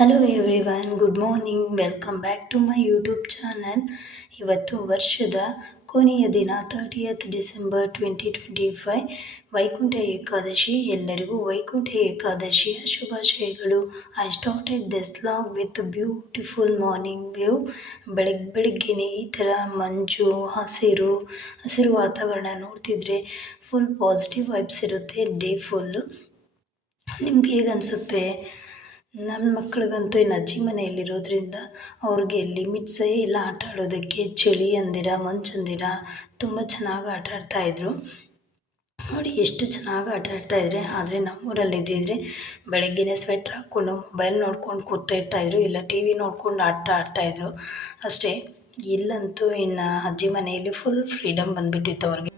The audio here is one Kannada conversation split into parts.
Hello everyone, good morning. Welcome back to my YouTube channel. ಇವತ್ತು ವರ್ಷದ ಕೊನೆಯ ದಿನ 30th ಡಿಸೆಂಬರ್ 2025, ವೈಕುಂಠ ಏಕಾದಶಿ. ಎಲ್ಲರಿಗೂ ವೈಕುಂಠ ಏಕಾದಶಿಯ ಶುಭಾಶಯಗಳು. I started this log with beautiful morning view. ಬೆಳಗ್ಗೆನೇ ಈ ಥರ ಮಂಜು, ಹಸಿರು ವಾತಾವರಣ ನೋಡ್ತಿದ್ರೆ ಫುಲ್ ಪಾಸಿಟಿವ್ ವೈಬ್ಸ್ ಇರುತ್ತೆ ಡೇ ಫುಲ್ಲು. ನಿಮ್ಗೆ ಹೇಗೆ ಅನಿಸುತ್ತೆ? ನನ್ನ ಮಕ್ಳಿಗಂತೂ ಇನ್ನು ಅಜ್ಜಿ ಮನೆಯಲ್ಲಿರೋದ್ರಿಂದ ಅವ್ರಿಗೆ ಲಿಮಿಟ್ಸೇ ಇಲ್ಲ ಆಟ ಆಡೋದಕ್ಕೆ. ಚಳಿ ಅಂದಿರ, ಮಂಚು ಅಂದಿರ ತುಂಬ ಚೆನ್ನಾಗಿ ಆಟ ಆಡ್ತಾಯಿದ್ರು. ನೋಡಿ ಎಷ್ಟು ಚೆನ್ನಾಗಿ ಆಟ ಆಡ್ತಾಯಿದ್ರೆ. ಆದರೆ ನಮ್ಮೂರಲ್ಲಿ ಇದ್ದಿದ್ರೆ ಬೆಳಗ್ಗೆನೇ ಸ್ವೆಟ್ರ್ ಹಾಕ್ಕೊಂಡು ಮೊಬೈಲ್ ನೋಡ್ಕೊಂಡು ಕೂರ್ತಾಯಿದ್ರು, ಇಲ್ಲ ಟಿ ವಿ ನೋಡ್ಕೊಂಡು ಆಡ್ತಾಯಿದ್ರು ಅಷ್ಟೇ. ಇಲ್ಲಂತೂ ಇನ್ನು ಅಜ್ಜಿ ಮನೆಯಲ್ಲಿ ಫುಲ್ ಫ್ರೀಡಮ್ ಬಂದುಬಿಟ್ಟಿತ್ತು ಅವ್ರಿಗೆ.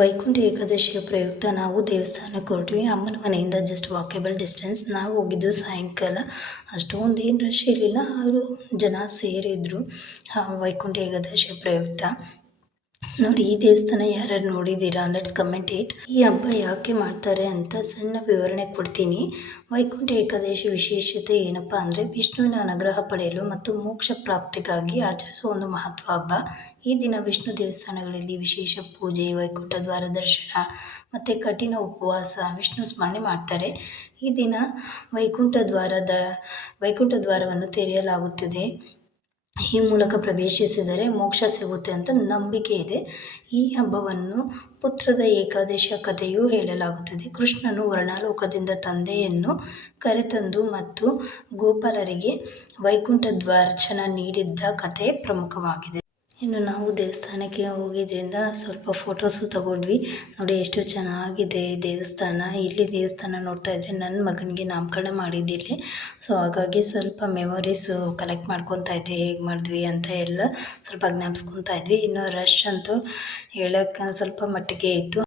ವೈಕುಂಠ ಏಕಾದಶಿಯ ಪ್ರಯುಕ್ತ ನಾವು ದೇವಸ್ಥಾನಕ್ಕೆ ಹೊರಟ್ವಿ. ಅಮ್ಮನ ಮನೆಯಿಂದ ಜಸ್ಟ್ ವಾಕೇಬಲ್ ಡಿಸ್ಟೆನ್ಸ್. ನಾವು ಹೋಗಿದ್ದು ಸಾಯಂಕಾಲ. ಅಷ್ಟೊಂದು ಏನು ರಶ್ ಇರಲಿಲ್ಲ, ಆದರೂ ಜನ ಸೇರಿದ್ರು ವೈಕುಂಠ ಏಕಾದಶಿಯ ಪ್ರಯುಕ್ತ. ನೋಡಿ, ಈ ದೇವಸ್ಥಾನ ಯಾರ್ಯಾರು ನೋಡಿದ್ದೀರಾ? Let's comment it. ಈ ಹಬ್ಬ ಯಾಕೆ ಮಾಡ್ತಾರೆ ಅಂತ ಸಣ್ಣ ವಿವರಣೆ ಕೊಡ್ತೀನಿ. ವೈಕುಂಠ ಏಕಾದಶಿ ವಿಶೇಷತೆ ಏನಪ್ಪ ಅಂದರೆ, ವಿಷ್ಣುವಿನ ಅನುಗ್ರಹ ಪಡೆಯಲು ಮತ್ತು ಮೋಕ್ಷ ಪ್ರಾಪ್ತಿಗಾಗಿ ಆಚರಿಸುವ ಒಂದು ಮಹತ್ವ ಹಬ್ಬ. ಈ ದಿನ ವಿಷ್ಣು ದೇವಸ್ಥಾನಗಳಲ್ಲಿ ವಿಶೇಷ ಪೂಜೆ, ವೈಕುಂಠ ದ್ವಾರ ದರ್ಶನ ಮತ್ತು ಕಠಿಣ ಉಪವಾಸ, ವಿಷ್ಣು ಸ್ಮರಣೆ ಮಾಡ್ತಾರೆ. ಈ ದಿನ ವೈಕುಂಠ ದ್ವಾರವನ್ನು ತೆರೆಯಲಾಗುತ್ತದೆ. ಈ ಮೂಲಕ ಪ್ರವೇಶಿಸಿದರೆ ಮೋಕ್ಷ ಸಿಗುತ್ತೆ ಅಂತ ನಂಬಿಕೆ ಇದೆ. ಈ ಹಬ್ಬವನ್ನು ಪುತ್ರದ ಏಕಾದಶಿಯ ಕಥೆಯೂ ಹೇಳಲಾಗುತ್ತದೆ. ಕೃಷ್ಣನು ವರ್ಣಲೋಕದಿಂದ ತಂದೆಯನ್ನು ಕರೆತಂದು ಮತ್ತು ಗೋಪಾಲರಿಗೆ ವೈಕುಂಠ ದ್ವಾರಚನ ನೀಡಿದ್ದ ಕಥೆ ಪ್ರಮುಖವಾಗಿದೆ. ಇನ್ನು ನಾವು ದೇವಸ್ಥಾನಕ್ಕೆ ಹೋಗಿದ್ದರಿಂದ ಸ್ವಲ್ಪ ಫೋಟೋಸು ತಗೊಂಡ್ವಿ. ನೋಡಿ ಎಷ್ಟು ಚೆನ್ನಾಗಿದೆ ದೇವಸ್ಥಾನ. ಇಲ್ಲಿ ದೇವಸ್ಥಾನ ನೋಡ್ತಾ ಇದ್ದರೆ ನನ್ನ ಮಗನಿಗೆ ನಾಮಕರಣ ಮಾಡಿದ್ದಿಲ್ಲಿ. ಸೊ ಹಾಗಾಗಿ ಸ್ವಲ್ಪ ಮೆಮೊರೀಸು ಕಲೆಕ್ಟ್ ಮಾಡ್ಕೊತಾ ಇದ್ದೆ, ಹೇಗೆ ಮಾಡಿದ್ವಿ ಅಂತ ಎಲ್ಲ ಸ್ವಲ್ಪ ಜ್ಞಾಪಿಸ್ಕೊತಾ ಇದ್ವಿ. ಇನ್ನು ರಶ್ ಅಂತೂ ಹೇಳೋಕ್ಕೆ ಸ್ವಲ್ಪ ಮಟ್ಟಿಗೆ ಇತ್ತು.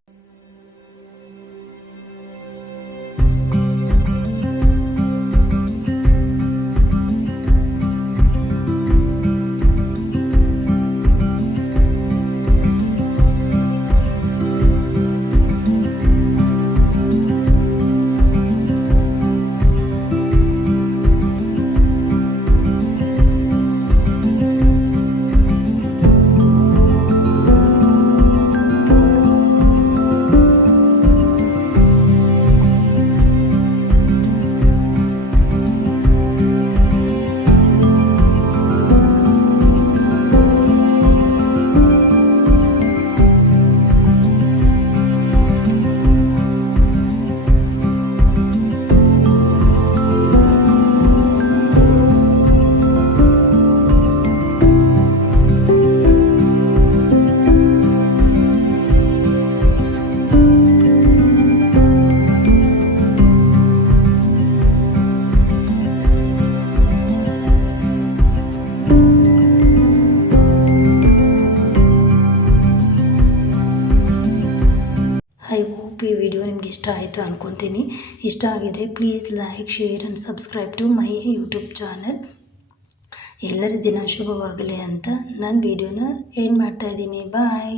ಐ ಹೋಪ್ ಈ ವಿಡಿಯೋ ನಿಮ್ಗೆ ಇಷ್ಟ ಆಯಿತು ಅಂದ್ಕೊತೀನಿ. ಇಷ್ಟ ಆಗಿದರೆ please like, share and subscribe to my YouTube channel. ಎಲ್ಲರ ದಿನ ಶುಭವಾಗಲಿ ಅಂತ ನಾನು ವಿಡಿಯೋನ ಎಂಡ್ ಮಾಡ್ತಾಯಿದ್ದೀನಿ. ಬಾಯ್.